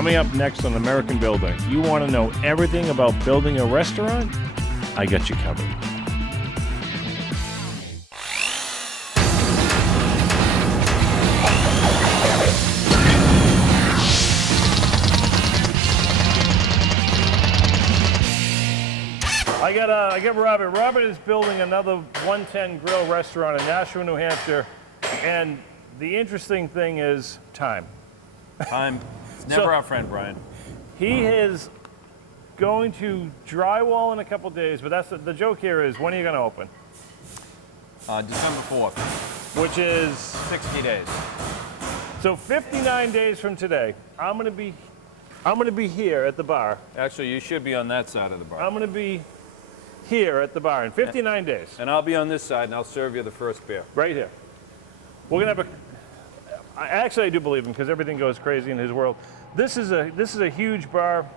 Coming up next on American Builder, you want to know everything about building a restaurant? I got you covered. I got Robert. Robert is building another 110 Grill restaurant in Nashua, New Hampshire, and the interesting thing is time. Time. It's never our friend, Brian. He is going to drywall in a couple days, but that's the joke here is, when are you going to open? December 4th. Which is 60 days. So 59 days from today, I'm going to be here at the bar. Actually, you should be on that side of the bar. I'm going to be here at the bar in 59 days. And I'll be on this side, and I'll serve you the first beer. Right here. We're going to have I do believe him, because everything goes crazy in his world. This is a huge bar.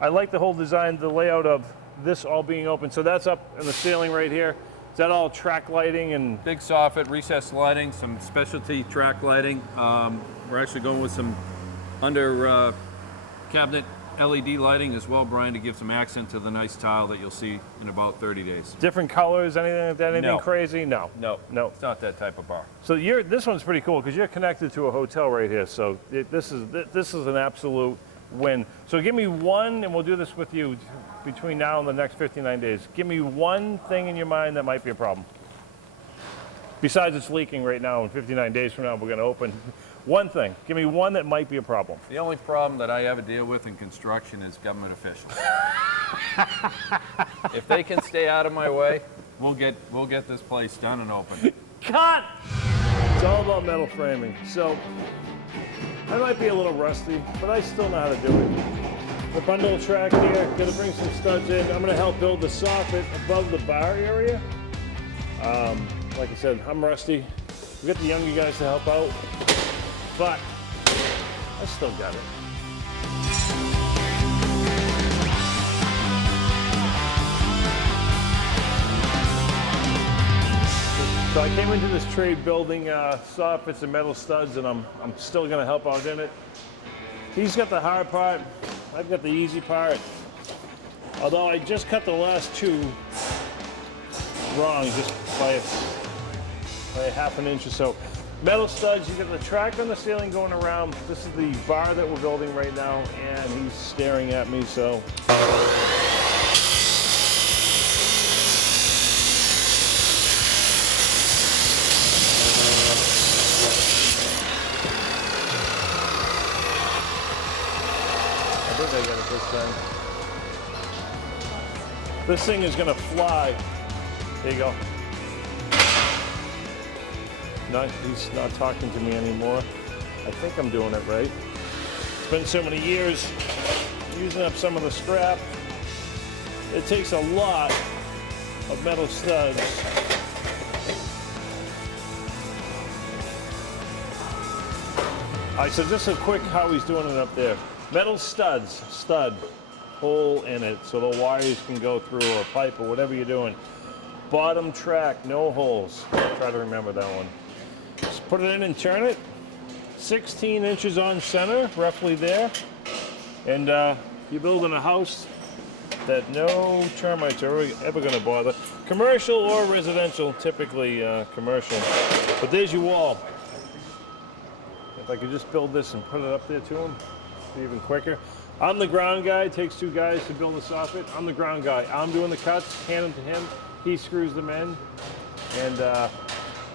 I like the whole design, the layout of this all being open. So that's up in the ceiling right here. Is that all track lighting and? Big soffit, recessed lighting, some specialty track lighting. We're actually going with some under cabinet LED lighting as well, Brian, to give some accent to the nice tile that you'll see in about 30 days. Different colors, anything like that, anything crazy? No. No. It's not that type of bar. So this one's pretty cool because you're connected to a hotel right here. So this is an absolute win. So give me one, and we'll do this with you between now and the next 59 days. Give me one thing in your mind that might be a problem. Besides it's leaking right now, and 59 days from now we're going to open. One thing. Give me one that might be a problem. The only problem that I ever deal with in construction is government officials. If they can stay out of my way, we'll get this place done and open. Cut! It's all about metal framing. So I might be a little rusty, but I still know how to do it. The bundle track here, gonna bring some studs in. I'm gonna help build the soffit above the bar area. Like I said, I'm rusty. We got the younger guys to help out, but I still got it. So I came into this trade building soffits and metal studs, and I'm still gonna help out in it. He's got the hard part, I've got the easy part. Although I just cut the last two wrong, just by a half an inch or so. Metal studs, you got the track on the ceiling going around. This is the bar that we're building right now, and he's staring at me, so. I think I got it this time. This thing is gonna fly. There you go. He's not talking to me anymore. I think I'm doing it right. It's been so many years using up some of the scrap. It takes a lot of metal studs. All right, so just a quick how he's doing it up there. Metal studs, stud, hole in it so the wires can go through, or pipe, or whatever you're doing. Bottom track, no holes. Try to remember that one. Just put it in and turn it. 16 inches on center, roughly there. And you're building a house that no termites are ever going to bother. Commercial or residential, typically commercial. But there's your wall. If I could just build this and put it up there to him, it'd be even quicker. I'm the ground guy. It takes two guys to build a soffit. I'm the ground guy. I'm doing the cuts, hand them to him. He screws them in. And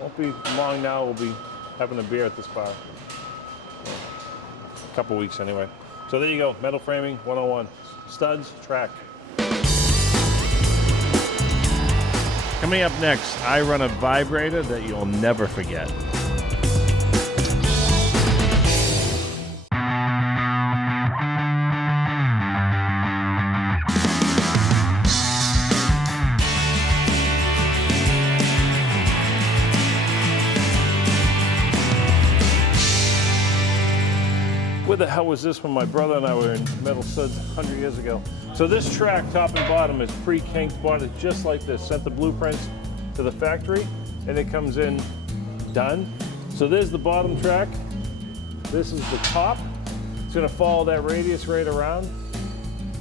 won't be long now, we'll be having a beer at this bar. A couple weeks anyway. So there you go, metal framing 101. Studs, track. Coming up next, I run a vibrator that you'll never forget. Where the hell was this when my brother and I were in metal studs 100 years ago? So this track, top and bottom, is pre-kinked, bought it just like this. Sent the blueprints to the factory, and it comes in done. So there's the bottom track. This is the top. It's gonna follow that radius right around.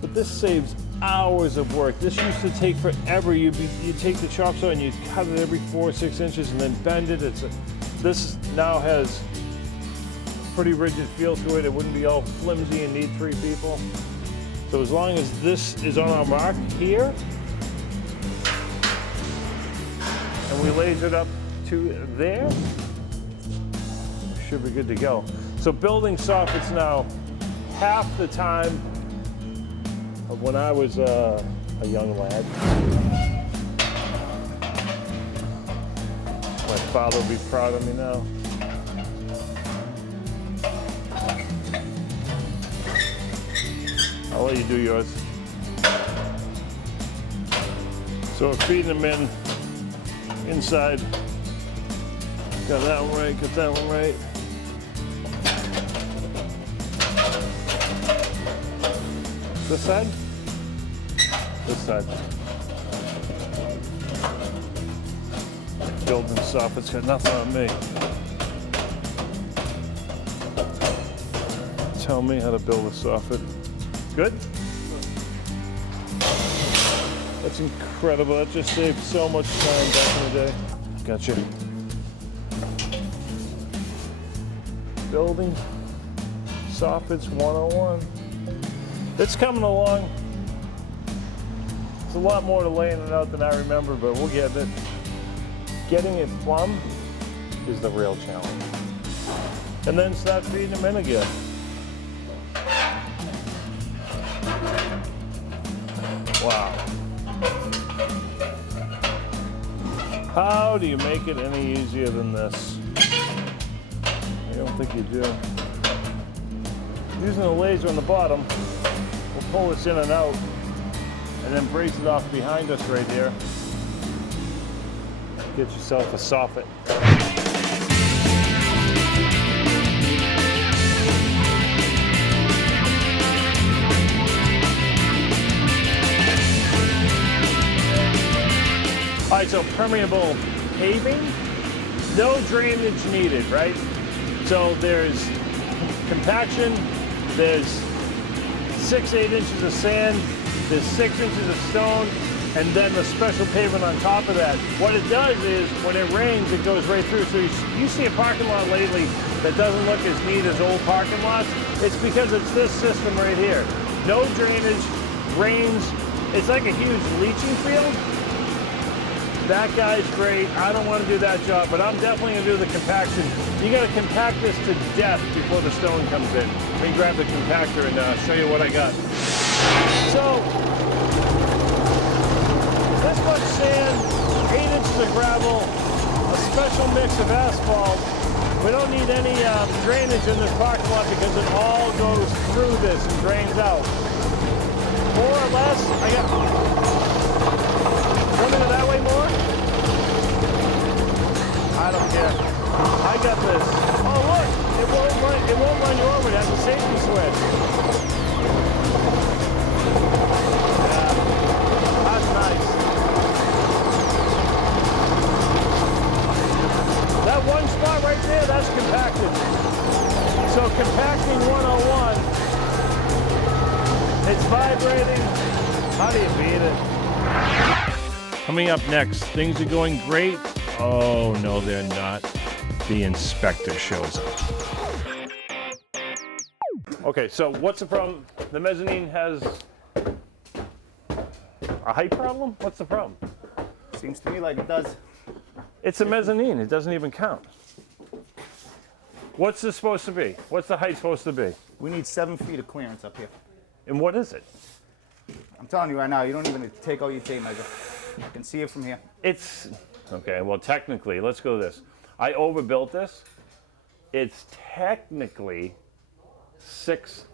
But this saves hours of work. This used to take forever. You take the chop saw and you cut it every 4 or 6 inches and then bend it. This now has a pretty rigid feel to it. It wouldn't be all flimsy and need 3 people. So as long as this is on our mark here, and we laser it up to there, we should be good to go. So building soffits now, half the time of when I was a young lad. My father will be proud of me now. I'll let you do yours. So we're feeding them in inside. Got that one right, got that one right. This side? This side. Building soffits got nothing on me. Tell me how to build a soffit. Good? That's incredible. That just saved so much time back in the day. Gotcha. Building soffits 101. It's coming along. It's a lot more to laying it out than I remember, but we'll get it. Getting it plumb is the real challenge. And then start feeding them in again. Wow. How do you make it any easier than this? I don't think you do. Using the laser on the bottom, we'll pull this in and out and then brace it off behind us right here. Get yourself a soffit. All right, so permeable paving, no drainage needed, right? So there's compaction, there's 6-8 inches of sand, there's 6 inches of stone, and then the special pavement on top of that. What it does is, when it rains, it goes right through. So you see a parking lot lately that doesn't look as neat as old parking lots. It's because it's this system right here. No drainage, rains. It's like a huge leaching field. That guy's great. I don't want to do that job, but I'm definitely going to do the compaction. You got to compact this to death before the stone comes in. Let me grab the compactor and show you what I got. So, this much sand, 8 inches of gravel, a special mix of asphalt. We don't need any drainage in this parking lot because it all goes through this and drains out. More or less, I got... Want me to go that way more? I don't care. I got this. Oh look, it won't run you over. It has a safety switch. Yeah, that's nice. That one spot right there, that's compacted. So compacting 101. It's vibrating. How do you beat it? Coming up next, things are going great. Oh, no, they're not. The inspector shows up. Okay, so what's the problem? The mezzanine has a height problem? What's the problem? Seems to me like it does. It's a mezzanine. It doesn't even count. What's this supposed to be? What's the height supposed to be? We need 7 feet of clearance up here. And what is it? I'm telling you right now, you don't even take out your tape measure. You can see it from here. It's, okay, well, technically, let's go this. I overbuilt this. It's technically 6,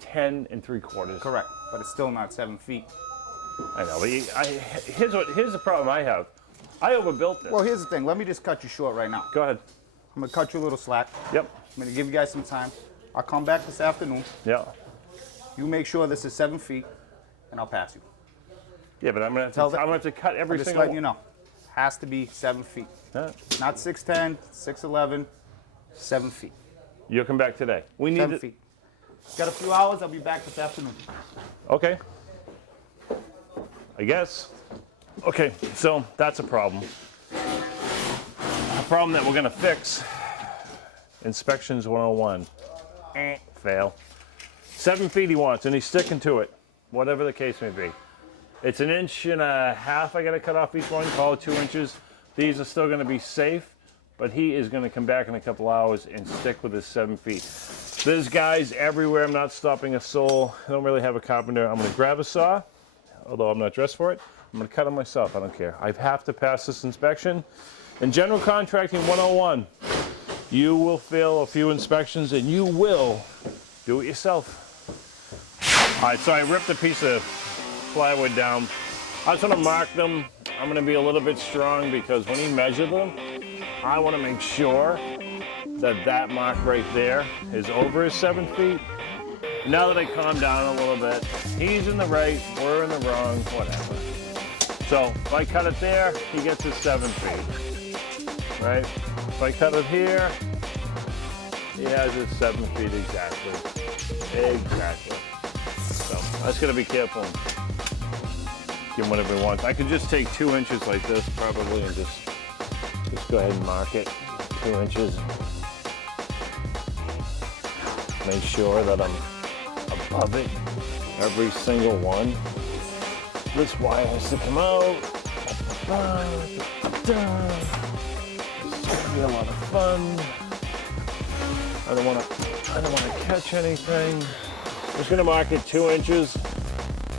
10 3/4. Correct, but it's still not 7 feet. I know, but here's the problem I have. I overbuilt this. Well, here's the thing. Let me just cut you short right now. Go ahead. I'm going to cut you a little slack. Yep. I'm going to give you guys some time. I'll come back this afternoon. Yeah. You make sure this is 7 feet, and I'll pass you. Yeah, but I'm gonna have to cut every I'm just single. letting you know. Has to be 7 feet. Yeah. Not 6'10", 6'11", 7 feet. You'll come back today. We need 7 feet. Got a few hours. I'll be back this afternoon. Okay. I guess. Okay, so that's a problem. A problem that we're gonna fix. Inspections 101. Fail. 7 feet he wants, and he's sticking to it, whatever the case may be. It's 1.5 inches I gotta cut off each one, call it 2 inches. These are still gonna be safe, but he is gonna come back in a couple hours and stick with his 7 feet. There's guys everywhere. I'm not stopping a soul. I don't really have a carpenter. I'm gonna grab a saw, although I'm not dressed for it. I'm gonna cut them myself, I don't care. I have to pass this inspection. In general contracting 101, you will fail a few inspections and you will do it yourself. All right, so I ripped a piece of plywood down. I just want to mark them. I'm going to be a little bit strong because when he measured them, I want to make sure that that mark right there is over his 7 feet. Now that I calm down a little bit, he's in the right, we're in the wrong, whatever. So if I cut it there, he gets his 7 feet, right? If I cut it here, he has his 7 feet exactly. Exactly. So I just gotta be careful. Give him whatever he wants. I could just take 2 inches like this probably and just go ahead and mark it. 2 inches. Make sure that I'm above it. Every single one. This wire has to come out. It's gonna be a lot of fun. I don't want to catch anything. I'm just gonna mark it 2 inches,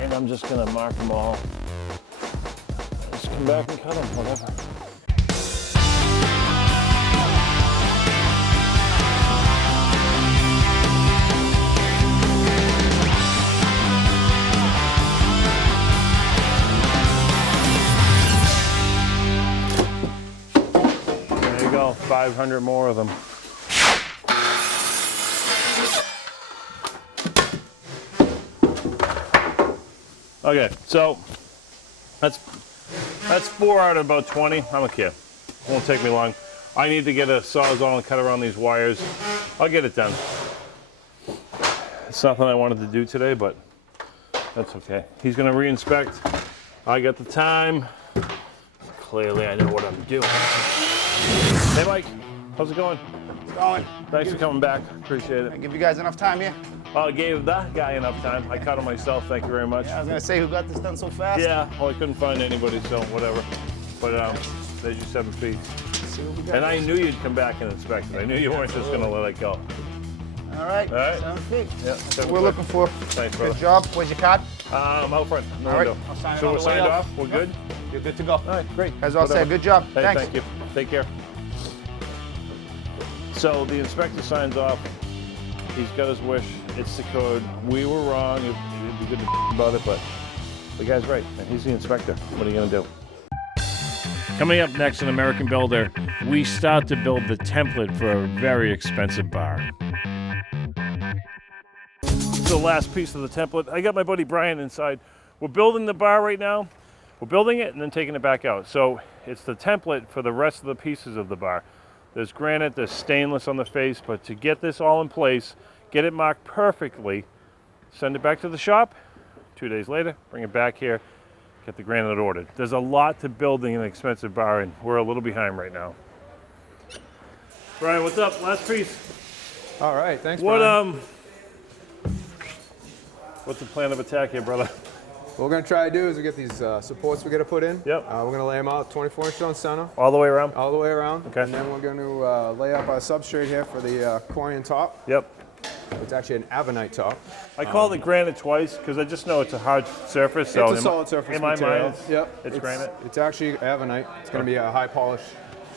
and I'm just gonna mark them all. Just come back and cut them, whatever. There you go, 500 more of them. Okay, so that's 4 out of about 20. I don't care. It won't take me long. I need to get a sawzall and cut around these wires. I'll get it done. It's nothing I wanted to do today, but that's okay. He's gonna re-inspect. I got the time. Clearly I know what I'm doing. Hey Mike, how's it going? It's going. Thanks for coming back. Appreciate it. I give you guys enough time here? I gave that guy enough time. I cut him myself, thank you very much. Yeah, I was gonna say, who got this done so fast? Yeah, well, I couldn't find anybody, so whatever. But there's your 7 feet. Let's see what we got. And I knew you'd come back and inspect it. I knew you weren't just gonna let it go. All right. 7 feet. Yeah, That's 7 what we're foot. looking for. Thanks, brother. Good job. Where's your card? Out front, no All right. window. I'll sign it So on we're the way signed out. off, we're good? You're good to go. All right, great. As all Whatever. said, good job. Hey, Thanks. thank you. Take care. So the inspector signs off. He's got his wish. It's the code. We were wrong. It'd be good to about it, but the guy's right, and he's the inspector. What are you gonna do? Coming up next in American Builder, we start to build the template for a very expensive bar. The last piece of the template. I got my buddy Brian inside. We're building the bar right now. We're building it and then taking it back out. So it's the template for the rest of the pieces of the bar. There's granite, there's stainless on the face, but to get this all in place, get it marked perfectly, send it back to the shop. 2 days later, bring it back here, get the granite ordered. There's a lot to building an expensive bar, and we're a little behind right now. Brian, what's up? Last piece. All right, thanks, What Brian. What's the plan of attack here, brother? What we're going to try to do is we get these supports we're going to put in. Yep. We're going to lay them out 24 inches on center, All the way around? all the way around. Okay. And then we're going to lay up our substrate here for the corian top. Yep. It's actually an Avenite top. I called it granite twice because I just know it's a hard surface. So It's a solid surface in my material. mind, Yep. it's granite. It's actually Avenite. It's going to be a high polish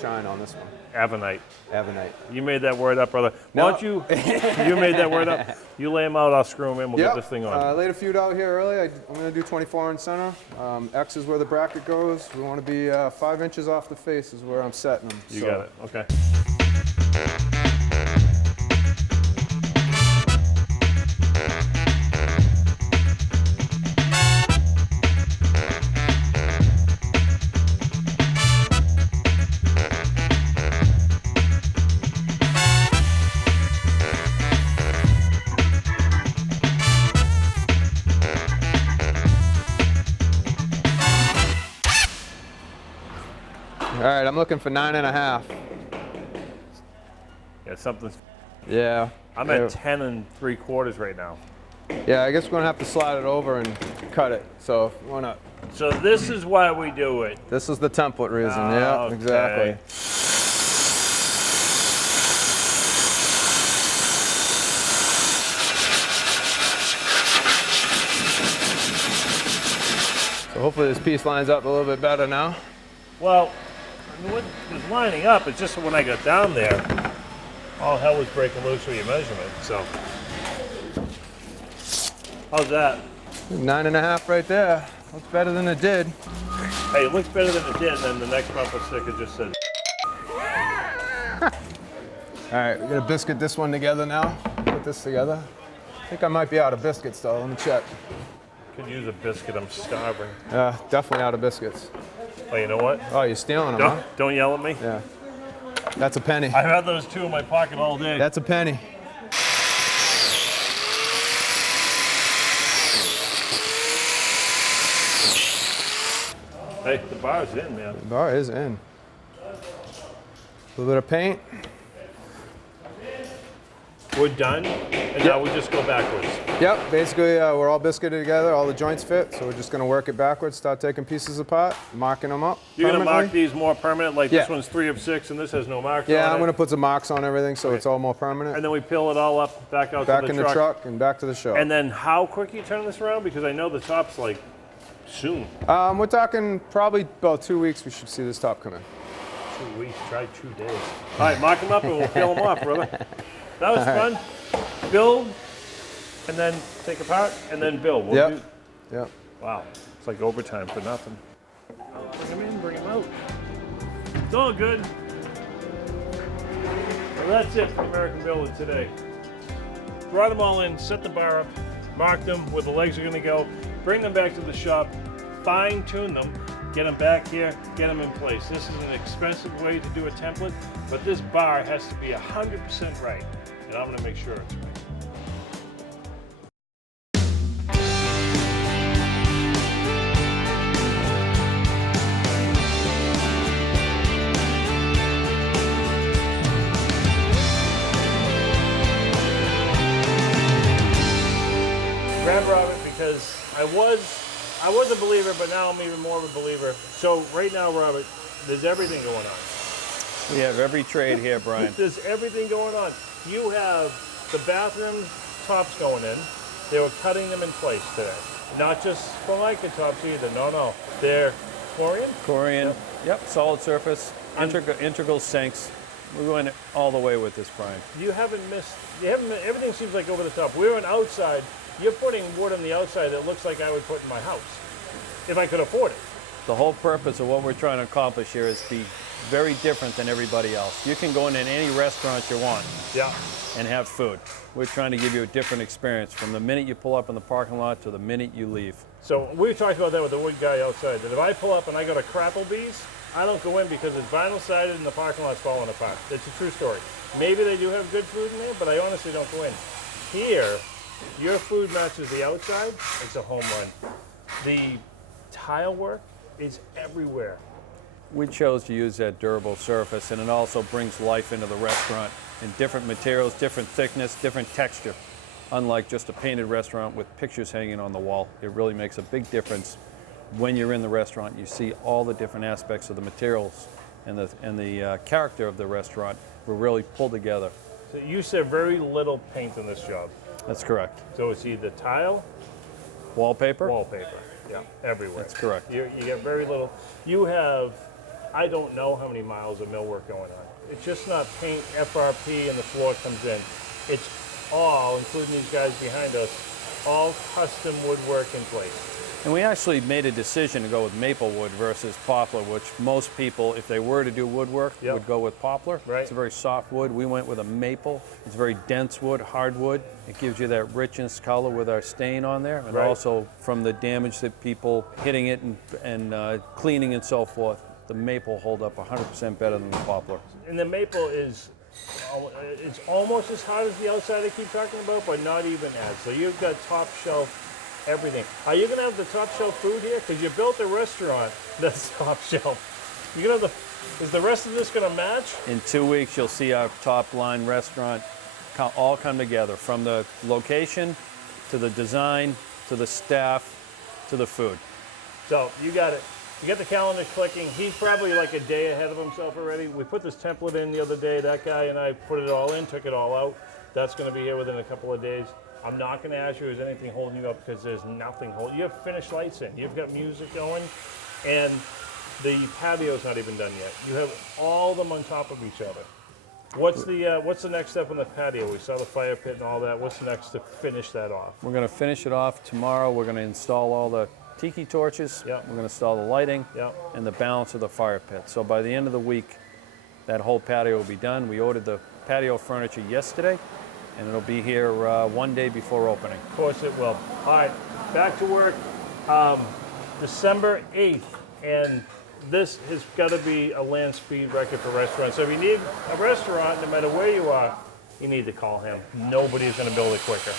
shine on this one. Avenite. Avenite. You made that word up, brother. No. Why don't you? You made that word up. You lay them out. I'll screw them in. We'll get this thing on. I laid a few out here early. I'm going to do 24 in center. X is where the bracket goes. We want to be 5 inches off the face is where I'm setting them. You got it. Okay. right, I'm looking for 9.5. Yeah, something's. Yeah. I'm at 10 3/4 right now. Yeah, I guess we're gonna have to slide it over and cut it. So if you wanna. So this is why we do it. This is the template reason. Yeah, Okay. exactly. So hopefully this piece lines up a little bit better now. Well, I mean, what was lining up, it's just when I got down there, all hell was breaking loose with your measurement. So, how's that? 9.5 right there. Looks better than it did. Hey, it looks better than it did, and then the next bumper sticker just said. All right, we're gonna biscuit this one together now. Put this together. I think I might be out of biscuits though. Let me check. Could use a biscuit, I'm starving. Definitely out of biscuits. Oh, you know what? Oh, you're stealing them, huh? Don't yell at me. Yeah. That's a penny. I've had those two in my pocket all day. That's a penny. Hey, the bar's in, man. The bar is in. A little bit of paint. We're done, and now we just go backwards. Yep, basically we're all biscuited together, all the joints fit, so we're just gonna work it backwards, start taking pieces apart, marking them up. You're gonna mark permanently. these more permanent, like Yeah. this one's 3 of 6, and this has no marks Yeah, on I'm it. gonna put some marks on everything so it's all more permanent. And then we peel it all up, back out Back to in the truck and back to the shop. And then how quick are you turning this around? Because I know the top's like soon. We're talking probably about 2 weeks we should see this top come in. 2 weeks, try 2 days. All right, mark them up and we'll peel them off, brother. That was fun. Build, and then take apart, and then build. We'll Yep. Yep. Wow, it's like overtime for nothing. Bring them in, bring them out. It's all good. Well, that's it for American Builder today. Brought them all in, set the bar up, marked them where the legs are going to go, bring them back to the shop, fine tune them, get them back here, get them in place. This is an expensive way to do a template, but this bar has to be 100% right, and I'm going to make sure it's right. Grab Robert because I was a believer, but now I'm even more of a believer. So right now, Robert, there's everything going on. We have every trade here, Brian. There's everything going on. You have the bathroom tops going in. They were cutting them in place today. Not just Formica tops either. No. They're Corian? Corian, yep, solid surface, integral sinks. We went all the way with this, Brian. Everything seems like over the top. We're on outside. You're putting wood on the outside that looks like I would put in my house, if I could afford it. The whole purpose of what we're trying to accomplish here is be very different than everybody else. You can go into any restaurant you want and have food. We're trying to give you a different experience from the minute you pull up in the parking lot to the minute you leave. So we talked about that with the wood guy outside, that if I pull up and I go to Crapplebee's, I don't go in because it's vinyl sided and the parking lot's falling apart. It's a true story. Maybe they do have good food in there, but I honestly don't go in. Here, your food matches the outside, it's a home run. The tile work is everywhere. We chose to use that durable surface, and it also brings life into the restaurant in different materials, different thickness, different texture. Unlike just a painted restaurant with pictures hanging on the wall, it really makes a big difference. When you're in the restaurant, you see all the different aspects of the materials and the character of the restaurant were really pulled together. So you said very little paint in this job. That's correct. So it's either tile, Wallpaper? wallpaper, everywhere. That's correct. You get very little. You have, I don't know how many miles of millwork going on. It's just not paint, FRP, and the floor comes in. It's all, including these guys behind us, all custom woodwork in place. And we actually made a decision to go with maple wood versus poplar, which most people, if they were to do woodwork, would go with poplar. Right. It's a very soft wood. We went with a maple. It's very dense wood, hardwood. It gives you that richness color with our stain on there, and also from the damage that people hitting it and cleaning and so forth, the maple hold up 100% better than the poplar. And the maple is, it's almost as hard as the outside I keep talking about, but not even as. So you've got top shelf everything. Are you going to have the top shelf food here? Because you built a restaurant that's top shelf. You're going to have Is the rest of this going to match? In 2 weeks, you'll see our top line restaurant all come together, from the location to the design to the staff to the food. So you got it. You get the calendar clicking. He's probably like a day ahead of himself already. We put this template in the other day. That guy and I put it all in, took it all out. That's going to be here within a couple of days. I'm not going to ask you, is anything holding you up, because there's nothing holding. You have finished lights in. You've got music going, and the patio's not even done yet. You have all of them on top of each other. What's the next step on the patio? We saw the fire pit and all that. What's the next to finish that off? We're going to finish it off tomorrow. We're going to install all the tiki torches. Yeah. We're going to install the lighting, Yeah. and the balance of the fire pit. So by the end of the week, that whole patio will be done. We ordered the patio furniture yesterday, and it'll be here 1 day before opening. Of course it will. All right, back to work. December 8th, and this has got to be a land speed record for restaurants. So if you need a restaurant, no matter where you are, you need to call him. Nobody's going to build it quicker.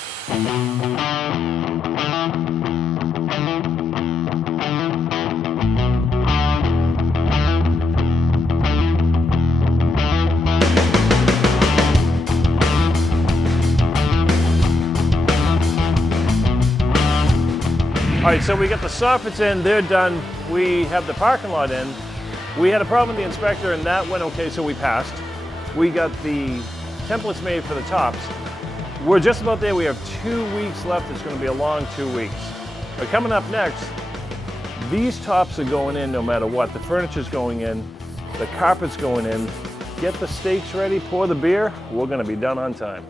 All right, so we got the soffits in, they're done. We have the parking lot in. We had a problem with the inspector and that went okay, so we passed. We got the templates made for the tops. We're just about there. We have 2 weeks left. It's going to be a long 2 weeks. But coming up next, these tops are going in no matter what. The furniture's going in, the carpet's going in. Get the steaks ready, pour the beer. We're going to be done on time.